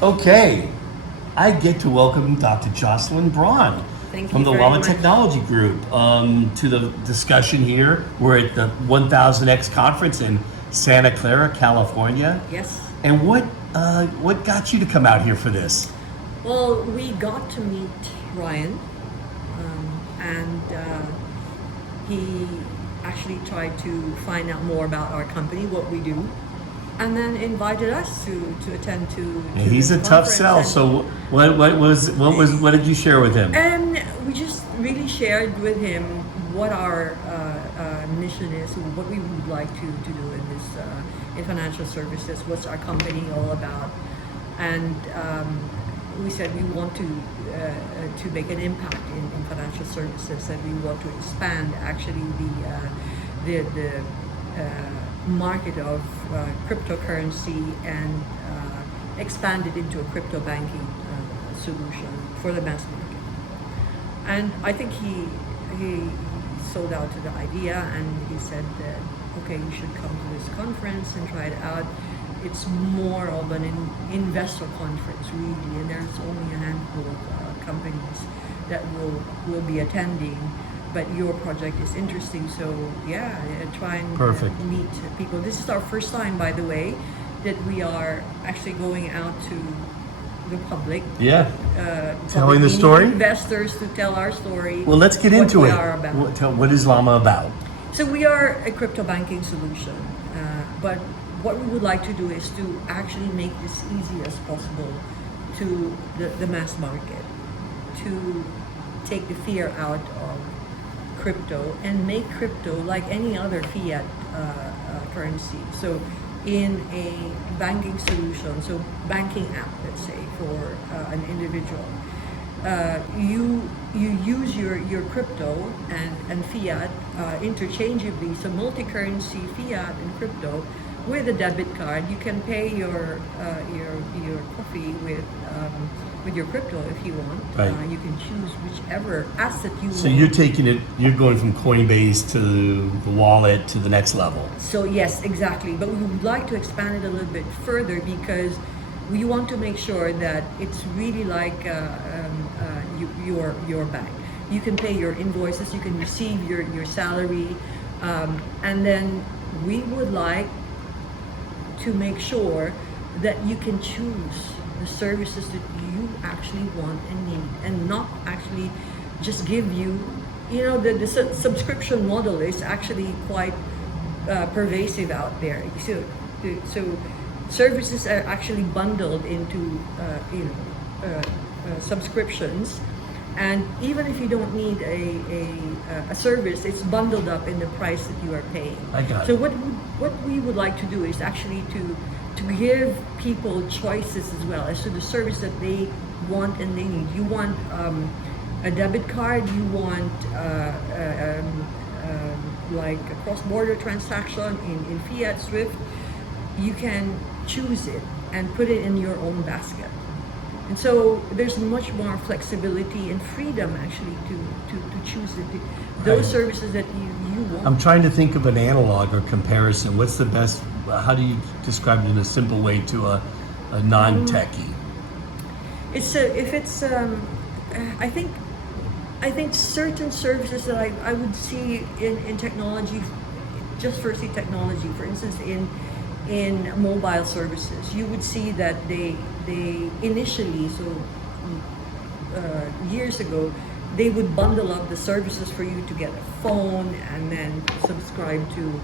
Okay, I get to welcome Dr. Jocelyn Braun Thank from you the very Llama much. Technology Group to the discussion here. We're at the 1000X conference in Santa Clara, California. Yes. And what got you to come out here for this? Well, we got to meet Ryan, and he actually tried to find out more about our company, what we do, and then invited us to attend to. And he's a this tough conference. sell. And- So what did you share with him? And we just really shared with him what our mission is, what we would like to do in this in financial services, what's our company all about, and we said we want to make an impact in financial services, and we want to expand actually the market of cryptocurrency and expand it into a crypto banking solution for the mass market. And I think he sold out to the idea, and he said that okay, you should come to this conference and try it out. It's more of an investor conference really, and there's only a handful of companies that will be attending. But your project is interesting, so yeah, try and Perfect. meet people. This is our first time, by the way, that we are actually going out to the public. Yeah. Telling the story? Investors to tell our story. Well, let's get what into we it. are about. What is Llama about? So we are a crypto banking solution, but what we would like to do is to actually make this easy as possible to the mass market, to take the fear out of crypto and make crypto like any other fiat currency. So in a banking solution, so banking app, let's say, for an individual, you use your crypto and fiat interchangeably, so multi-currency fiat and crypto with a debit card. You can pay your coffee with your crypto if you want. Right. You can choose whichever asset you So want. you're going from Coinbase to the wallet to the next level. So yes, exactly. But we would like to expand it a little bit further because we want to make sure that it's really like your bank. You can pay your invoices, you can receive your salary, and then we would like to make sure that you can choose the services that you actually want and need, and not actually just give you, the subscription model is actually quite pervasive out there. So services are actually bundled into subscriptions, and even if you don't need a service, it's bundled up in the price that you are paying. I got So it. what we would like to do is actually to give people choices as well as to the service that they want and they need. You want a debit card, you want like a cross-border transaction in fiat SWIFT, you can choose it and put it in your own basket. And so there's much more flexibility and freedom actually to choose those Right. services that you want. I'm trying to think of an analog or comparison. What's the best? How do you describe it in a simple way to a non-techie? I think certain services that I would see in technology, just firstly technology, for instance, in mobile services, you would see that they initially, years ago, they would bundle up the services for you to get a phone and then subscribe to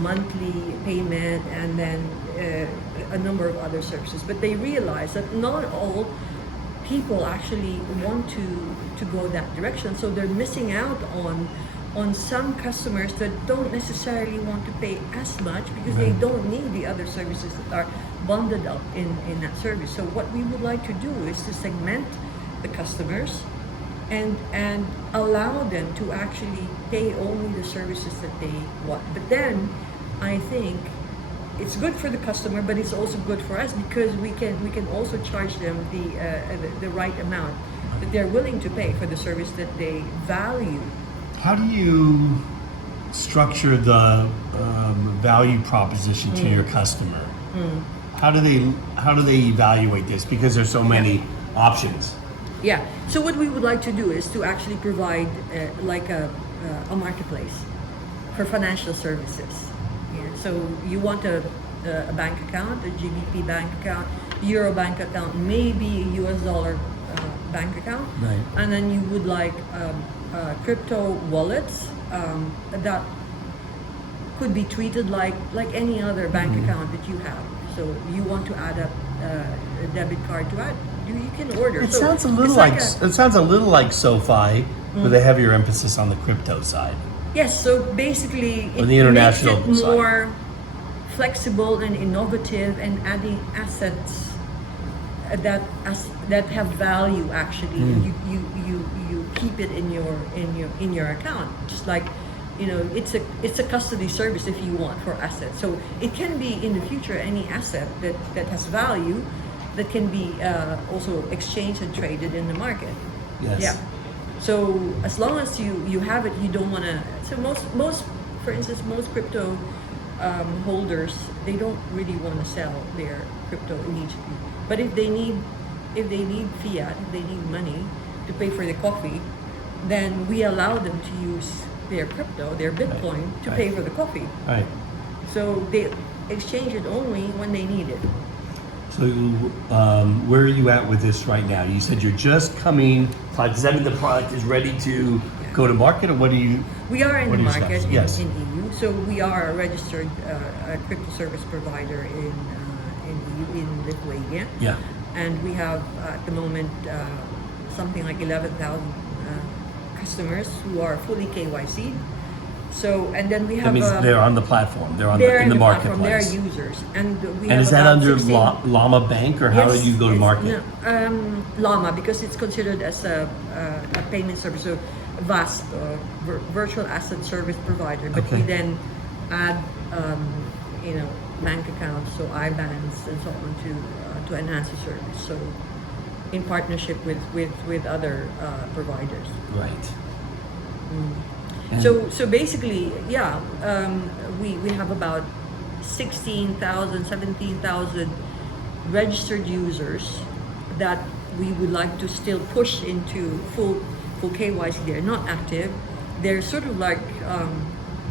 monthly payment and then a number of other services. But they realized that not all people actually want to go that direction, so they're missing out on some customers that don't necessarily want to pay as much because they don't need the other services that are bundled up in that service. So what we would like to do is to segment the customers and allow them to actually pay only the services that they want. But then I think it's good for the customer, but it's also good for us because we can also charge them the right amount that they're willing to pay for the service that they value. How do you structure the value proposition to your customer? how do they evaluate this? Because there's so many options. Yeah. So what we would like to do is to actually provide like a marketplace for financial services. Yeah. So you want a bank account, a GBP bank account, Euro bank account, maybe a US dollar bank account, Right. and then you would like crypto wallets that could be treated like any other bank account that you have. So you want to add up a debit card to add, you can order. It So sounds a little it's it sounds a little like SoFi with a heavier emphasis on the crypto side. yes. So basically, Or the international makes it side. more flexible and innovative, and adding assets that have value actually. And you keep it in your account, just like, you know, it's a custody service if you want for assets. So it can be in the future any asset that has value that can be also exchanged and traded in the market. Yes. Yeah. So as long as you have it, you don't want to. So most, for instance, most crypto holders, they don't really want to sell their crypto immediately. But if they need fiat, if they need money to pay for the coffee, then we allow them to use their crypto, their Bitcoin, to pay for the coffee. Right. So they exchange it only when they need it. So where are you at with this right now? You said you're just coming. Does that mean the product is ready to go to market, or what do you? We are in what the are your market steps? Yes. in EU. So we are a registered crypto service provider in EU, in Lithuania. Yeah. And we have at the moment something like 11,000 customers who are fully KYC. So, and then we have That means they're on the platform. They're in the platform. marketplace. They're users, and we And have is that about under 16 Llama Bank, or how do you go to it's- market? No, Llama, because it's considered as a payment service, so vast virtual asset service provider. But Okay. we then add, bank accounts, so IBANs and so on to enhance the service. So in partnership with other providers. Right. And- So basically, yeah, we have about 16,000, 17,000 registered users that we would like to still push into full KYC. They're not active. They're sort of like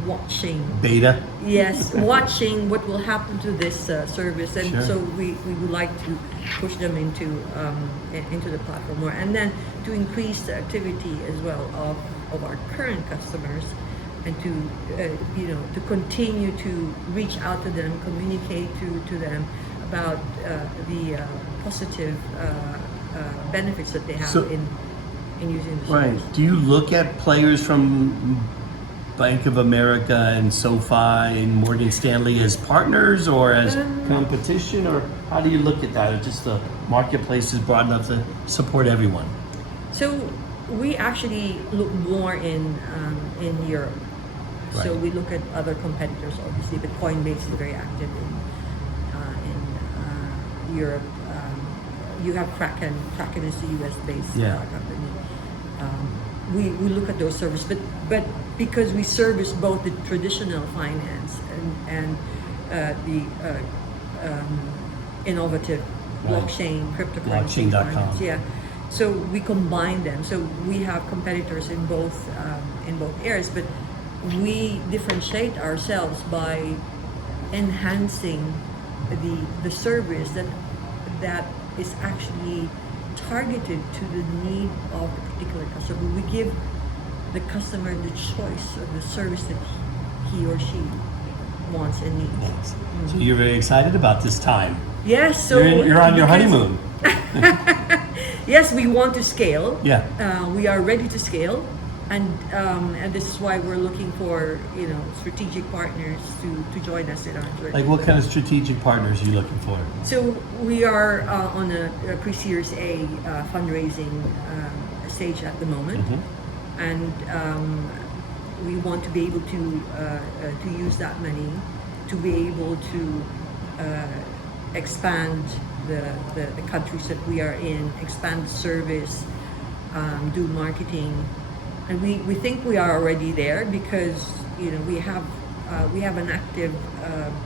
watching. Beta. Yes, watching what will happen to this service, and Sure. so we would like to push them into the platform more, and then to increase the activity as well of our current customers, and to to continue to reach out to them, communicate to them about the positive benefits that they have So- in using the Right. service. Do you look at players from Bank of America and SoFi and Morgan Stanley as partners or as competition, or how do you look at that? Or just the marketplace is broad enough to support everyone? So we actually look more in Europe. So Right. we look at other competitors, obviously, but Coinbase is very active in Europe. You have Kraken. Kraken is a US-based Yeah. company. We look at those services, but because we service both the traditional finance and the innovative Right. blockchain, cryptocurrency Blockchain.com. finance, yeah. So we combine them. So we have competitors in both areas, but we differentiate ourselves by enhancing the service that is actually targeted to the need of a particular customer. We give the customer the choice of the service that he or she wants and needs. So you're very excited about this time. Yes, so You're on your because- honeymoon. Yes, we want to scale. Yeah. We are ready to scale, and this is why we're looking for strategic partners to join us in our journey. Like, what kind of strategic partners are you looking for? So we are on a pre-series A fundraising stage at the moment, and we want to be able to use that money to be able to expand the countries that we are in, expand the service, do marketing, and we think we are already there because we have an active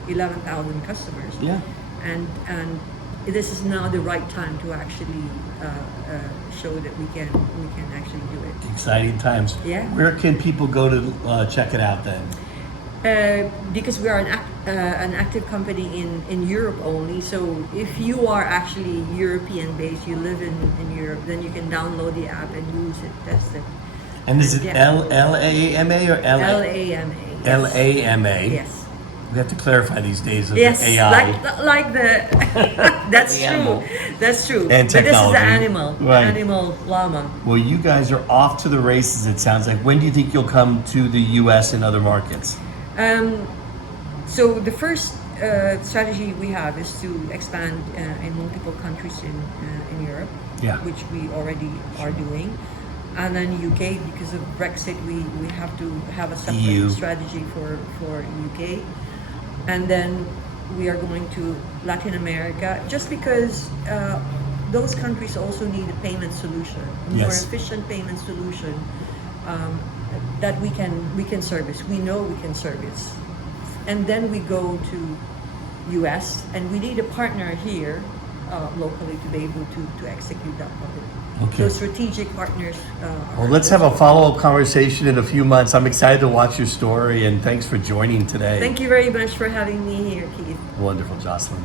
11,000 customers. Yeah. and this is now the right time to actually show that we can actually do it. Exciting times. Yeah. Where can people go to check it out then? Because we are an active company in Europe only, so if you are actually European based, you live in Europe, then you can download the app and use it, test it. And is it Yeah. LAMA or LAMA. LAMA? Yes. We have to clarify these days of Yes, the AI. like the that's The true. animal. That's true. And but this is technology. the animal, Right. animal llama. Well, you guys are off to the races, it sounds like. When do you think you'll come to the US and other markets? So the first strategy we have is to expand in multiple countries in Europe, Yeah. which we already are doing. And then UK, because of Brexit, we have to have a separate EU. strategy for UK. And then we are going to Latin America, just because those countries also need a payment solution, a more Yes. efficient payment solution that we can service. We know we can service. And then we go to US, and we need a partner here locally to be able to execute that project. Okay. So strategic partners. Well, let's have a follow-up conversation in a few months. I'm excited to watch your story, and thanks for joining today. Thank you very much for having me here, Keith. Wonderful, Jocelyn.